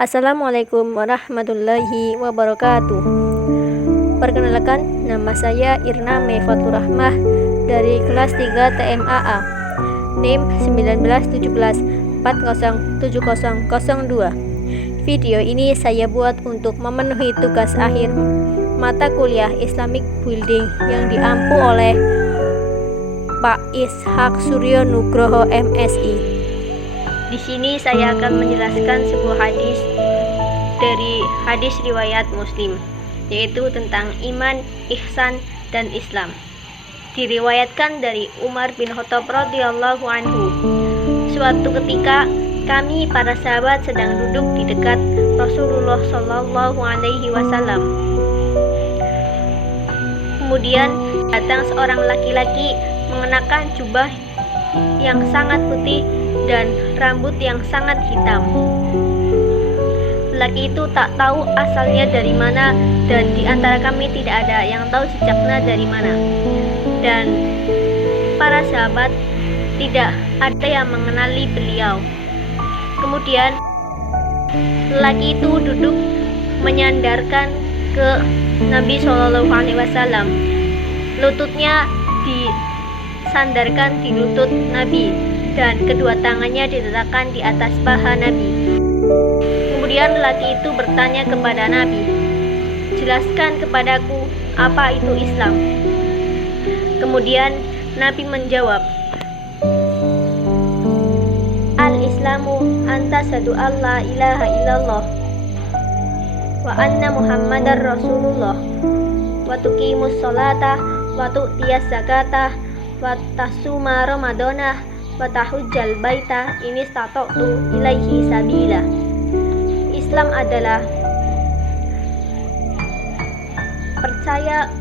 Assalamualaikum warahmatullahi wabarakatuh. Perkenalkan, nama saya Irna Meifatul Rahmah dari kelas 3 TMAA, NIM 1917407002. Video ini saya buat untuk memenuhi tugas akhir mata kuliah Islamic Building yang diampu oleh Pak Ishak Suryo Nugroho MSI. Di sini saya akan menjelaskan sebuah hadis dari hadis riwayat Muslim, yaitu tentang iman, ihsan, dan Islam. Diriwayatkan dari Umar bin Khattab radhiyallahu anhu. Suatu ketika kami para sahabat sedang duduk di dekat Rasulullah Shallallahu Alaihi Wasallam. Kemudian datang seorang laki-laki mengenakan jubah yang sangat putih dan rambut yang sangat hitam. Lelaki itu tak tahu asalnya dari mana, dan di antara kami tidak ada yang tahu jejaknya dari mana. Dan para sahabat tidak ada yang mengenali beliau. Kemudian lelaki itu duduk menyandarkan ke Nabi Shallallahu Alaihi Wasallam. Lututnya disandarkan di lutut Nabi dan kedua tangannya diletakkan di atas paha Nabi. Kemudian lelaki itu bertanya kepada Nabi, "Jelaskan kepadaku apa itu Islam?" Kemudian Nabi menjawab, "Al-Islamu anta syahadu alla ilaha illallah wa anna Muhammadar Rasulullah wa tuqimus sholata wa tu'tiyaz zakata wa tasuma ramadana wa tahujjal baita ini stata'tu ilaihi sabila." Islam adalah percaya,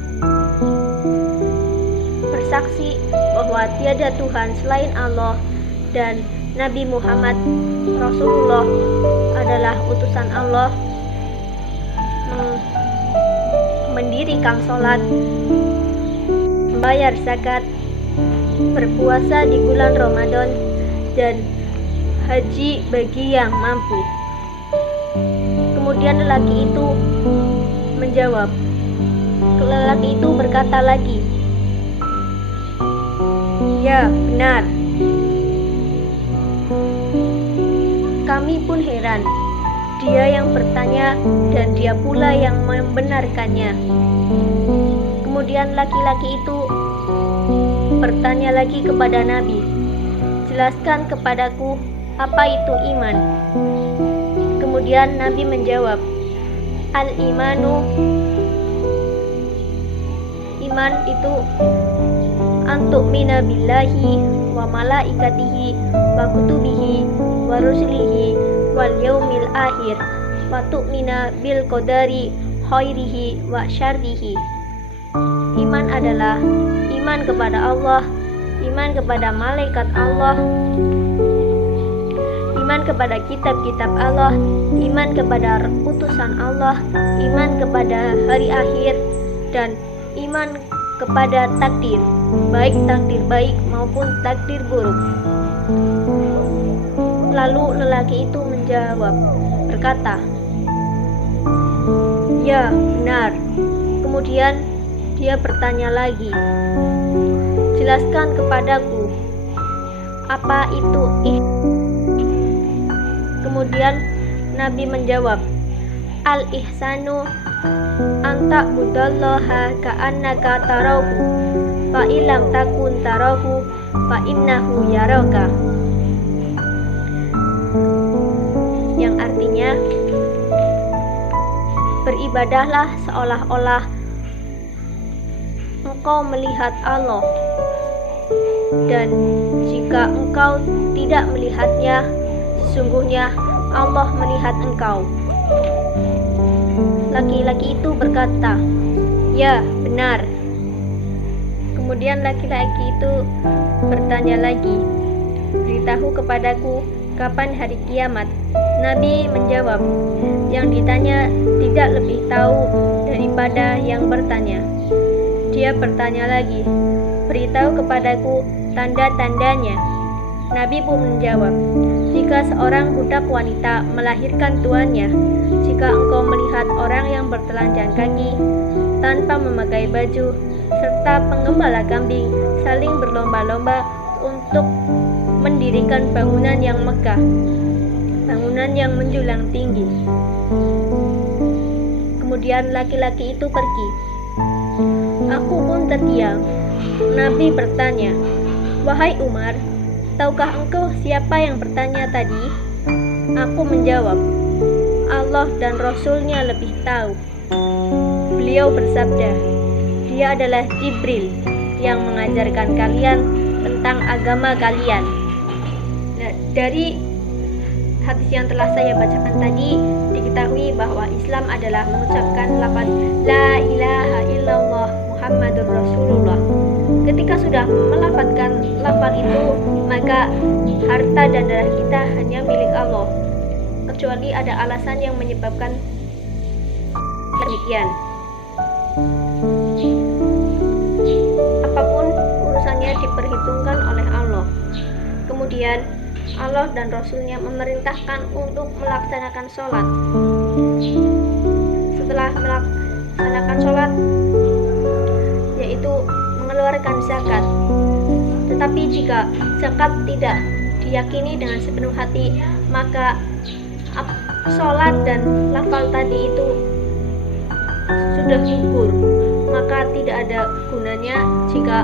bersaksi bahwa tiada Tuhan selain Allah dan Nabi Muhammad Rasulullah adalah utusan Allah, mendirikan sholat, membayar zakat, berpuasa di bulan Ramadan, dan haji bagi yang mampu. Kemudian lelaki itu menjawab. Lelaki itu berkata lagi, "Ya, benar." Kami pun heran. Dia yang bertanya dan dia pula yang membenarkannya. Kemudian laki-laki itu bertanya lagi kepada Nabi, "Jelaskan kepadaku apa itu iman?" Kemudian Nabi menjawab, "Al-imanu, iman itu antu'mina billahi wa malaikatihi wa kutubihi wa rusulihi wal yaumil akhir wa tu'mina bil qadari khairihi wa syarrihi." Iman adalah iman kepada Allah, iman kepada malaikat Allah, iman kepada kitab-kitab Allah, iman kepada utusan Allah, iman kepada hari akhir, dan iman kepada takdir, baik takdir baik maupun takdir buruk. Lalu lelaki itu menjawab, berkata, "Ya, benar." Kemudian dia bertanya lagi, "Jelaskan kepadaku apa itu Kemudian Nabi menjawab, "Al-ihsanu anta budallaha ka'annaka tarahu fa illam takun tarahu fa innahu yaraka." Yang artinya, beribadahlah seolah-olah engkau melihat Allah, dan jika engkau tidak melihatnya, sesungguhnya Allah melihat engkau. Laki-laki itu berkata, "Ya, benar." Kemudian laki-laki itu bertanya lagi, "Beritahu kepadaku kapan hari kiamat?" Nabi menjawab, "Yang ditanya tidak lebih tahu daripada yang bertanya." Dia bertanya lagi, "Beritahu kepadaku tanda-tandanya." Nabi pun menjawab, "Jika jika seorang budak wanita melahirkan tuannya, jika engkau melihat orang yang bertelanjang kaki tanpa memakai baju, serta penggembala kambing saling berlomba-lomba untuk mendirikan bangunan yang megah, bangunan yang menjulang tinggi. Kemudian laki-laki itu pergi. Aku pun terdiam. Nabi bertanya, "Wahai Umar, tahukah engkau siapa yang bertanya tadi?" Aku menjawab, "Allah dan Rasul-Nya lebih tahu." Beliau bersabda, "Dia adalah Jibril yang mengajarkan kalian tentang agama kalian." Nah, dari hadis yang telah saya bacakan tadi diketahui bahwa Islam adalah mengucapkan lafaz La ilaha illallah Muhammadur Rasulullah. Ketika sudah melafazkan lafaz itu, maka harta dan darah kita hanya milik Allah, kecuali ada alasan yang menyebabkan demikian. Apapun urusannya diperhitungkan oleh Allah. Kemudian Allah dan Rasul-Nya memerintahkan untuk melaksanakan sholat. Setelah melaksanakan sholat, yaitu mengeluarkan zakat. Tetapi jika zakat tidak diyakini dengan sepenuh hati, maka sholat dan lafal tadi itu sudah gugur, maka tidak ada gunanya. Jika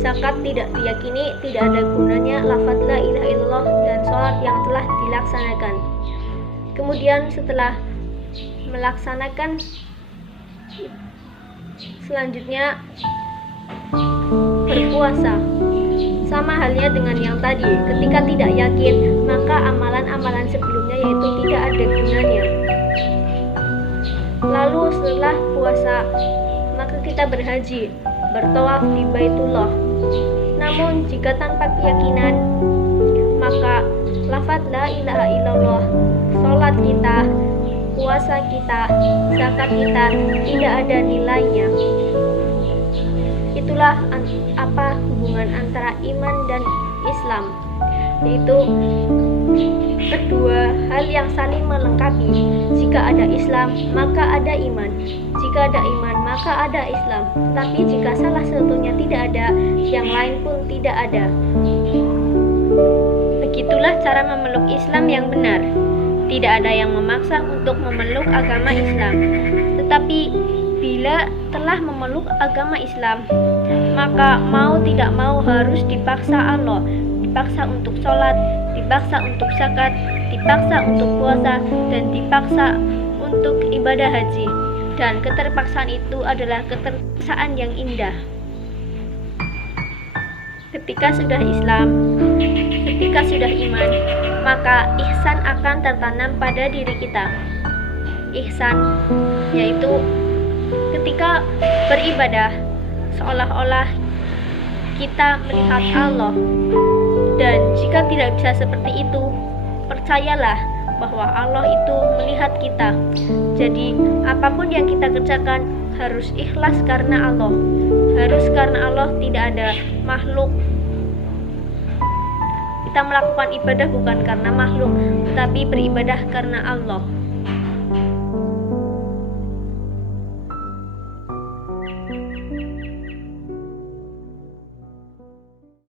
zakat tidak diyakini, tidak ada gunanya lafaz la ilaha illallah dan sholat yang telah dilaksanakan. Kemudian setelah melaksanakan, selanjutnya berpuasa. Sama halnya dengan yang tadi, ketika tidak yakin, maka amalan-amalan sebelumnya yaitu tidak ada gunanya. Lalu setelah puasa, maka kita berhaji, bertawaf di Baitullah. Namun jika tanpa keyakinan, maka lafaz la ilaha illallah, sholat kita, puasa kita, zakat kita tidak ada nilainya. Itulah apa hubungan antara iman dan Islam, yaitu kedua hal yang saling melengkapi. Jika ada Islam, maka ada iman. Jika ada iman, maka ada Islam. Tapi jika salah satunya tidak ada, yang lain pun tidak ada. Begitulah cara memeluk Islam yang benar. Tidak ada yang memaksa untuk memeluk agama Islam. Tetapi bila telah memeluk agama Islam, maka mau tidak mau harus dipaksa Allah, dipaksa untuk sholat, dipaksa untuk zakat, dipaksa untuk puasa, dan dipaksa untuk ibadah haji. Dan keterpaksaan itu adalah keterpaksaan yang indah. Ketika sudah Islam, ketika sudah iman, maka ihsan akan tertanam pada diri kita. Ihsan yaitu ketika beribadah seolah-olah kita melihat Allah. Dan jika tidak bisa seperti itu, percayalah bahwa Allah itu melihat kita. Jadi apapun yang kita kerjakan harus ikhlas karena Allah. Harus karena Allah, tidak ada makhluk. Kita melakukan ibadah bukan karena makhluk, tetapi beribadah karena Allah.